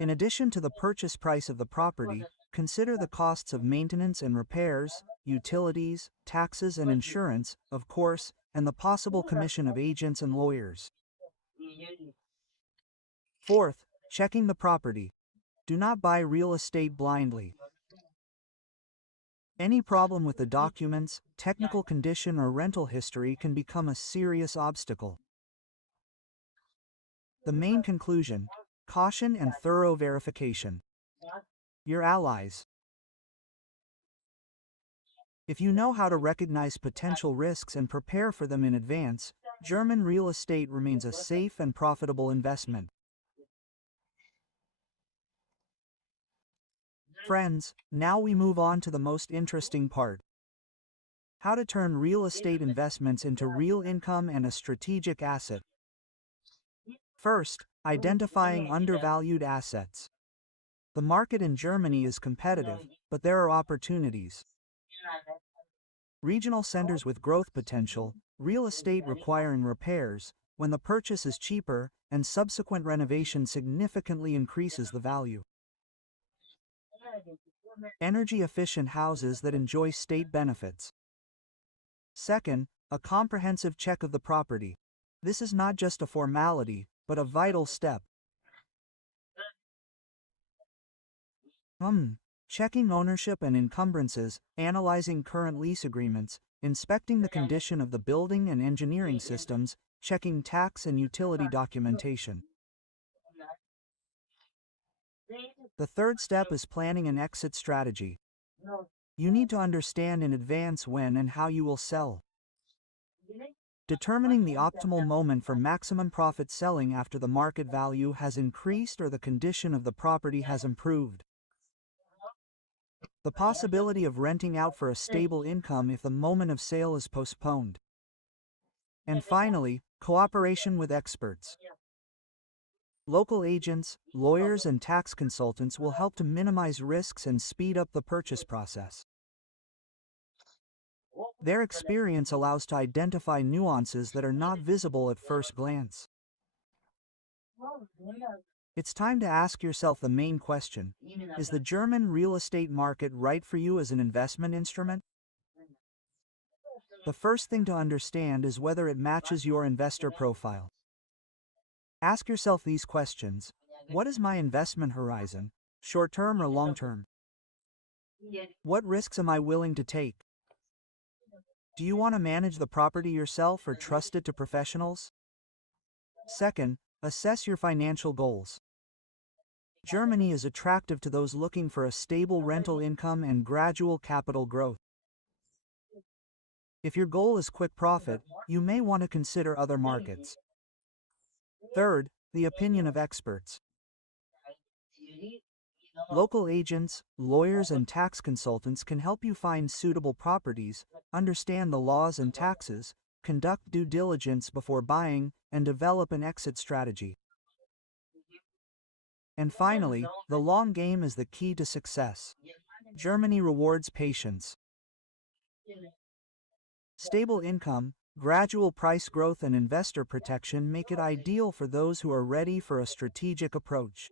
In addition to the purchase price of the property, consider the costs of maintenance and repairs, utilities, taxes and insurance, of course, and the possible commission of agents and lawyers. Fourth, checking the property. Do not buy real estate blindly. Any problem with the documents, technical condition or rental history can become a serious obstacle. The main conclusion: caution and thorough verification. Your allies. If you know how to recognize potential risks and prepare for them in advance, German real estate remains a safe and profitable investment. Friends, now we move on to the most interesting part: how to turn real estate investments into real income and a strategic asset. First, identifying undervalued assets. The market in Germany is competitive, but there are opportunities. Regional centers with growth potential, real estate requiring repairs, when the purchase is cheaper, and subsequent renovation significantly increases the value. Energy-efficient houses that enjoy state benefits. Second, a comprehensive check of the property. This is not just a formality, but a vital step. Checking ownership and encumbrances, analyzing current lease agreements, inspecting the condition of the building and engineering systems, checking tax and utility documentation. The third step is planning an exit strategy. You need to understand in advance when and how you will sell. Determining the optimal moment for maximum profit selling after the market value has increased or the condition of the property has improved. The possibility of renting out for a stable income if the moment of sale is postponed. And finally, cooperation with experts. Local agents, lawyers, and tax consultants will help to minimize risks and speed up the purchase process. Their experience allows to identify nuances that are not visible at first glance. It's time to ask yourself the main question: is the German real estate market right for you as an investment instrument? The first thing to understand is whether it matches your investor profile. Ask yourself these questions: what is my investment horizon, short-term or long-term? What risks am I willing to take? Do you want to manage the property yourself or trust it to professionals? Second, assess your financial goals. Germany is attractive to those looking for a stable rental income and gradual capital growth. If your goal is quick profit, you may want to consider other markets. Third, the opinion of experts. Local agents, lawyers, and tax consultants can help you find suitable properties, understand the laws and taxes, conduct due diligence before buying, and develop an exit strategy. And finally, the long game is the key to success. Germany rewards patience. Stable income, gradual price growth, and investor protection make it ideal for those who are ready for a strategic approach.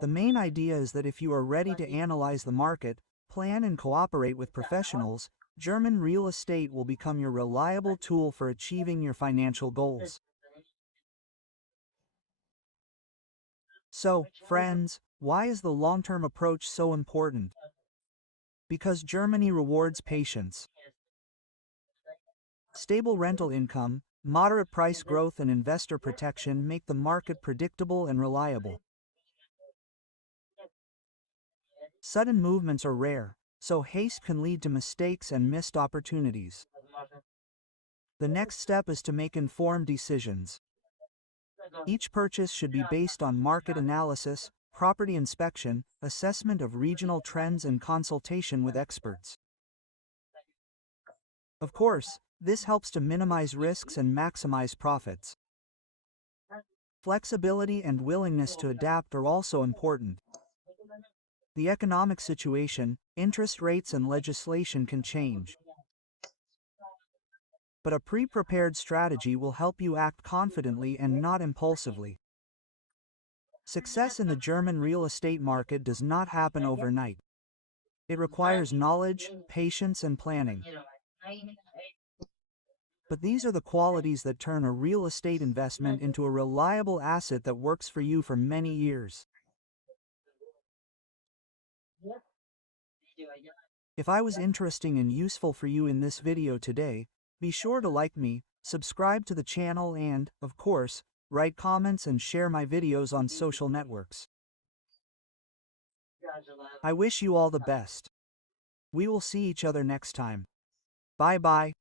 The main idea is that if you are ready to analyze the market, plan and cooperate with professionals, German real estate will become your reliable tool for achieving your financial goals. So, friends, why is the long-term approach so important? Because Germany rewards patience. Stable rental income, moderate price growth, and investor protection make the market predictable and reliable. Sudden movements are rare, so haste can lead to mistakes and missed opportunities. The next step is to make informed decisions. Each purchase should be based on market analysis, property inspection, assessment of regional trends, and consultation with experts. Of course, this helps to minimize risks and maximize profits. Flexibility and willingness to adapt are also important. The economic situation, interest rates, and legislation can change. But a pre-prepared strategy will help you act confidently and not impulsively. Success in the German real estate market does not happen overnight. It requires knowledge, patience, and planning. But these are the qualities that turn a real estate investment into a reliable asset that works for you for many years. If I was interesting and useful for you in this video today, be sure to like me, subscribe to the channel, and, of course, write comments and share my videos on social networks. I wish you all the best. We will see each other next time. Bye-bye.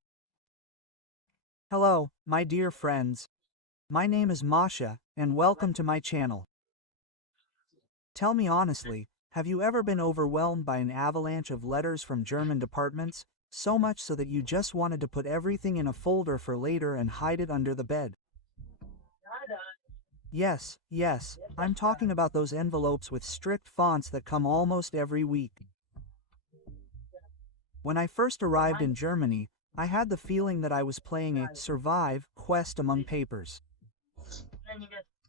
Hello, my dear friends. My name is Masha, and welcome to my channel. Tell me honestly, have you ever been overwhelmed by an avalanche of letters from German departments, so much so that you just wanted to put everything in a folder for later and hide it under the bed? Yes, I'm talking about those envelopes with strict fonts that come almost every week. When I first arrived in Germany, I had the feeling that I was playing a survive quest among papers.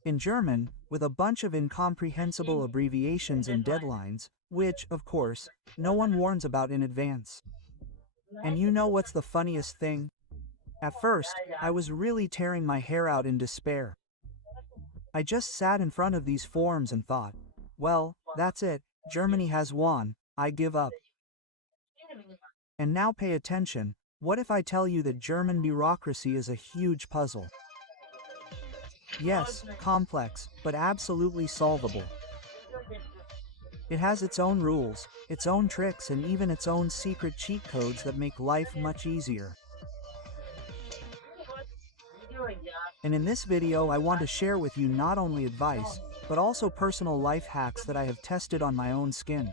In German, with a bunch of incomprehensible abbreviations and deadlines, which, of course, no one warns about in advance. And you know what's the funniest thing? At first, I was really tearing my hair out in despair. I just sat in front of these forms and thought, well, that's it, Germany has won, I give up. And now pay attention, what if I tell you that German bureaucracy is a huge puzzle? Yes, complex, but absolutely solvable. It has its own rules, its own tricks, and even its own secret cheat codes that make life much easier. And in this video I want to share with you not only advice, but also personal life hacks that I have tested on my own skin.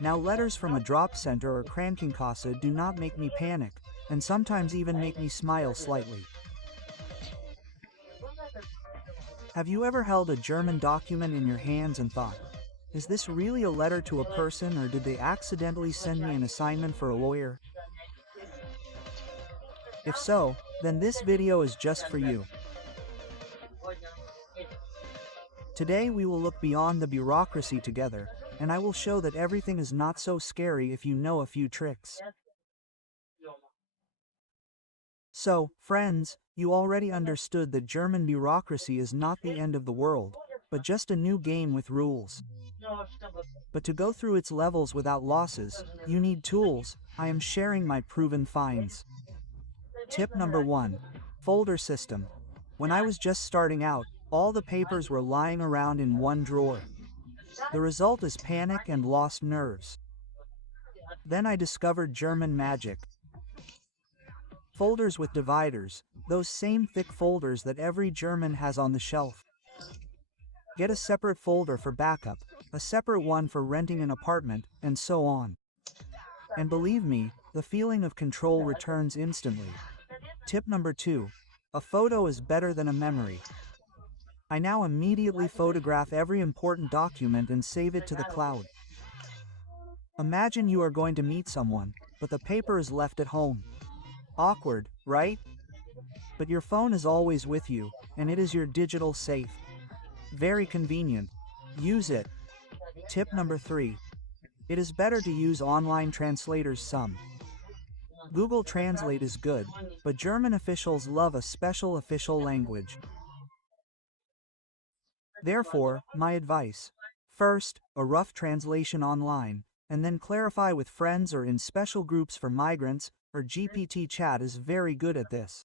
Now, letters from a drop center or Krankenkasse do not make me panic, and sometimes even make me smile slightly. Have you ever held a German document in your hands and thought, is this really a letter to a person, or did they accidentally send me an assignment for a lawyer? If so, then this video is just for you. Today we will look beyond the bureaucracy together, and I will show that everything is not so scary if you know a few tricks. So, friends, you already understood that German bureaucracy is not the end of the world, but just a new game with rules. But to go through its levels without losses, you need tools. I am sharing my proven finds. Tip number 1. Folder system. When I was just starting out, all the papers were lying around in one drawer. The result is panic and lost nerves. Then I discovered German magic. Folders with dividers, those same thick folders that every German has on the shelf. Get a separate folder for backup, a separate one for renting an apartment, and so on. And believe me, the feeling of control returns instantly. Tip number 2. A photo is better than a memory. I now immediately photograph every important document and save it to the cloud. Imagine you are going to meet someone, but the paper is left at home. Awkward, right? But your phone is always with you, and it is your digital safe. Very convenient. Use it. Tip number 3. It is better to use online translators some. Google Translate is good, but German officials love a special official language. Therefore, my advice: first, a rough translation online, and then clarify with friends or in special groups for migrants, or GPT chat is very good at this.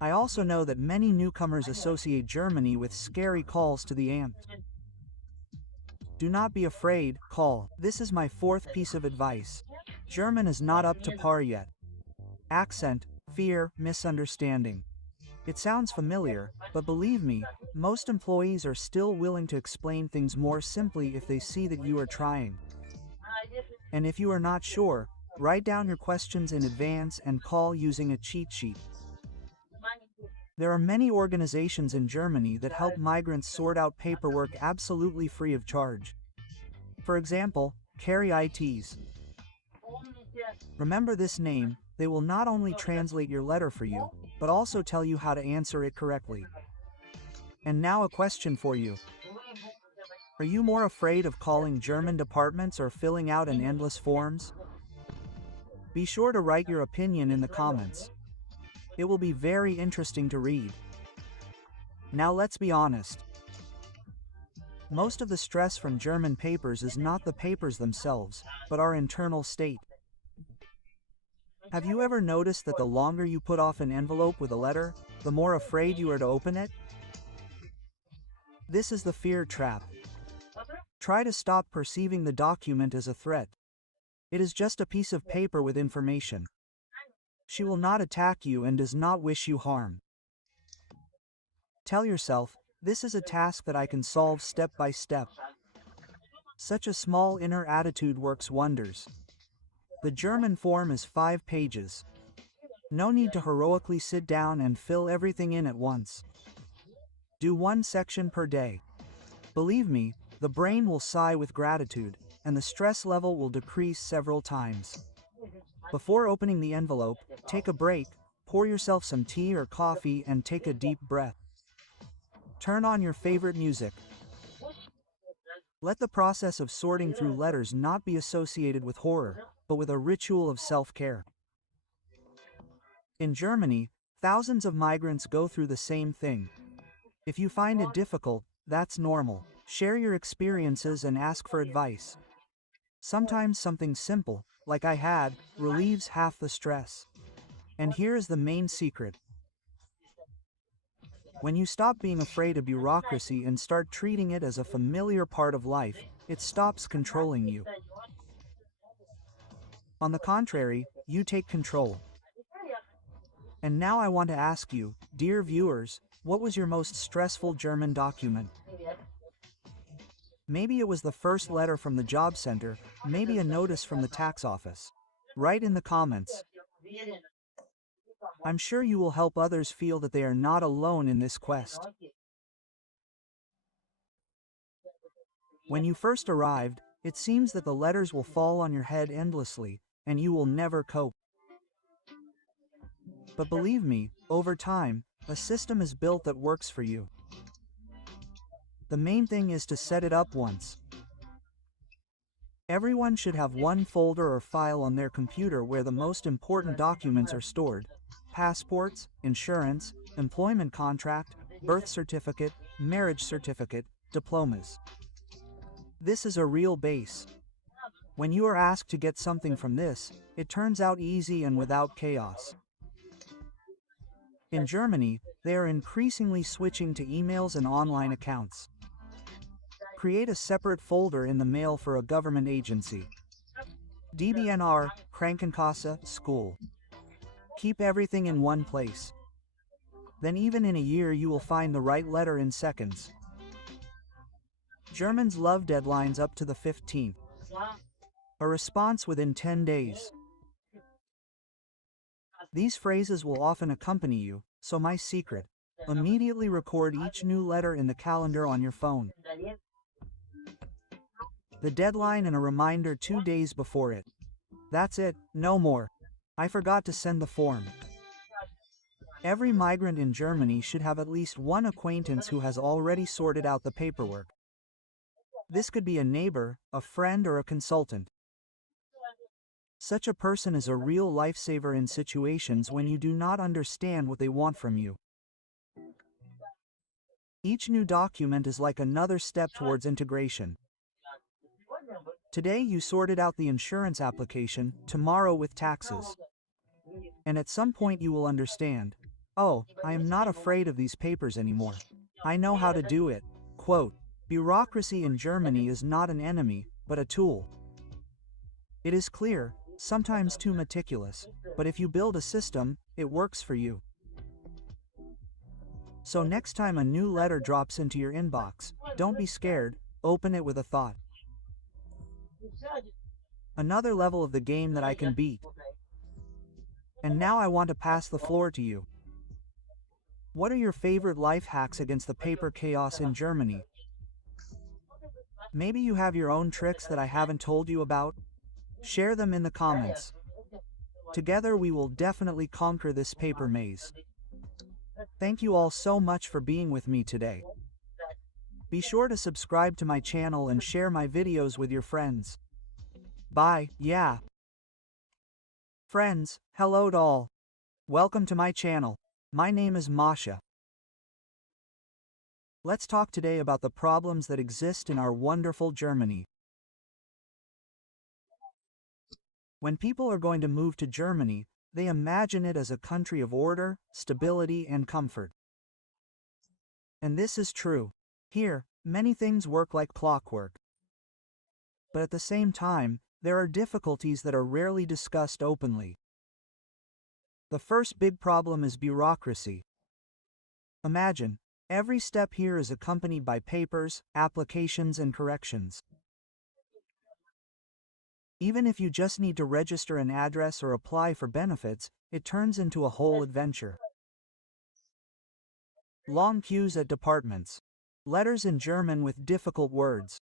I also know that many newcomers associate Germany with scary calls to the Amt. Do not be afraid, call. This is my 4th piece of advice. German is not up to par yet. Accent, fear, misunderstanding. It sounds familiar, but believe me, most employees are still willing to explain things more simply if they see that you are trying. And if you are not sure, write down your questions in advance and call using a cheat sheet. There are many organizations in Germany that help migrants sort out paperwork absolutely free of charge. For example, Carry ITs. Remember this name, they will not only translate your letter for you, but also tell you how to answer it correctly. And now a question for you. Are you more afraid of calling German departments or filling out an endless forms? Be sure to write your opinion in the comments. It will be very interesting to read. Now let's be honest. Most of the stress from German papers is not the papers themselves, but our internal state. Have you ever noticed that the longer you put off an envelope with a letter, the more afraid you are to open it? This is the fear trap. Try to stop perceiving the document as a threat. It is just a piece of paper with information. She will not attack you and does not wish you harm. Tell yourself, this is a task that I can solve step by step. Such a small inner attitude works wonders. The German form is 5 pages. No need to heroically sit down and fill everything in at once. Do 1 section per day. Believe me, the brain will sigh with gratitude, and the stress level will decrease several times. Before opening the envelope, take a break, pour yourself some tea or coffee and take a deep breath. Turn on your favorite music. Let the process of sorting through letters not be associated with horror, but with a ritual of self-care. In Germany, thousands of migrants go through the same thing. If you find it difficult, that's normal. Share your experiences and ask for advice. Sometimes something simple, like I had, relieves half the stress. And here is the main secret. When you stop being afraid of bureaucracy and start treating it as a familiar part of life, it stops controlling you. On the contrary, you take control. And now I want to ask you, dear viewers, what was your most stressful German document? Maybe it was the first letter from the job center, maybe a notice from the tax office. Write in the comments. I'm sure you will help others feel that they are not alone in this quest. When you first arrived, it seems that the letters will fall on your head endlessly, and you will never cope. But believe me, over time, a system is built that works for you. The main thing is to set it up once. Everyone should have one folder or file on their computer where the most important documents are stored: passports, insurance, employment contract, birth certificate, marriage certificate, diplomas. This is a real base. When you are asked to get something from this, it turns out easy and without chaos. In Germany, they are increasingly switching to emails and online accounts. Create a separate folder in the mail for a government agency. DBNR, Krankenkasse, school. Keep everything in one place. Then even in a year you will find the right letter in seconds. Germans love deadlines up to the 15th. A response within 10 days. These phrases will often accompany you, so my secret: immediately record each new letter in the calendar on your phone. The deadline and a reminder 2 days before it. That's it, no more. I forgot to send the form. Every migrant in Germany should have at least one acquaintance who has already sorted out the paperwork. This could be a neighbor, a friend, or a consultant. Such a person is a real lifesaver in situations when you do not understand what they want from you. Each new document is like another step towards integration. Today you sorted out the insurance application, tomorrow with taxes. And at some point you will understand, oh, I am not afraid of these papers anymore. I know how to do it. Quote, bureaucracy in Germany is not an enemy, but a tool. It is clear, sometimes too meticulous, but if you build a system, it works for you. So next time a new letter drops into your inbox, don't be scared, open it with a thought. Another level of the game that I can beat. And now I want to pass the floor to you. What are your favorite life hacks against the paper chaos in Germany? Maybe you have your own tricks that I haven't told you about? Share them in the comments. Together we will definitely conquer this paper maze. Thank you all so much for being with me today. Be sure to subscribe to my channel and share my videos with your friends. Bye, yeah. Friends, hello to all. Welcome to my channel. My name is Masha. Let's talk today about the problems that exist in our wonderful Germany. When people are going to move to Germany, they imagine it as a country of order, stability, and comfort. And this is true. Here, many things work like clockwork. But at the same time, there are difficulties that are rarely discussed openly. The first big problem is bureaucracy. Imagine, every step here is accompanied by papers, applications, and corrections. Even if you just need to register an address or apply for benefits, it turns into a whole adventure. Long queues at departments. Letters in German with difficult words.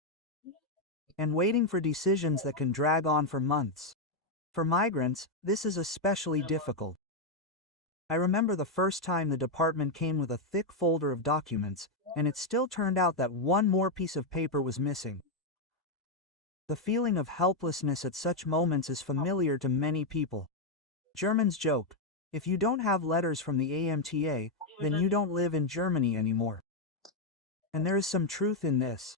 And waiting for decisions that can drag on for months. For migrants, this is especially difficult. I remember the first time the department came with a thick folder of documents, and it still turned out that one more piece of paper was missing. The feeling of helplessness at such moments is familiar to many people. Germans joke, if you don't have letters from the AMTA, then you don't live in Germany anymore. And there is some truth in this.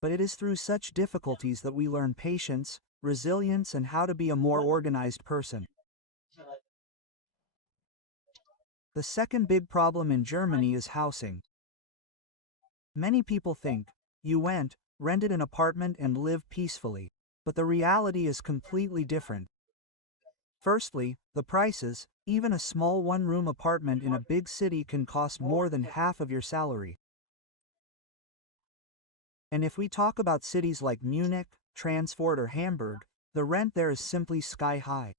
But it is through such difficulties that we learn patience, resilience, and how to be a more organized person. The second big problem in Germany is housing. Many people think, you went, rented an apartment and lived peacefully, but the reality is completely different. Firstly, the prices. Even a small one-room apartment in a big city can cost more than half of your salary. And if we talk about cities like Munich, Frankfurt or Hamburg, the rent there is simply sky high.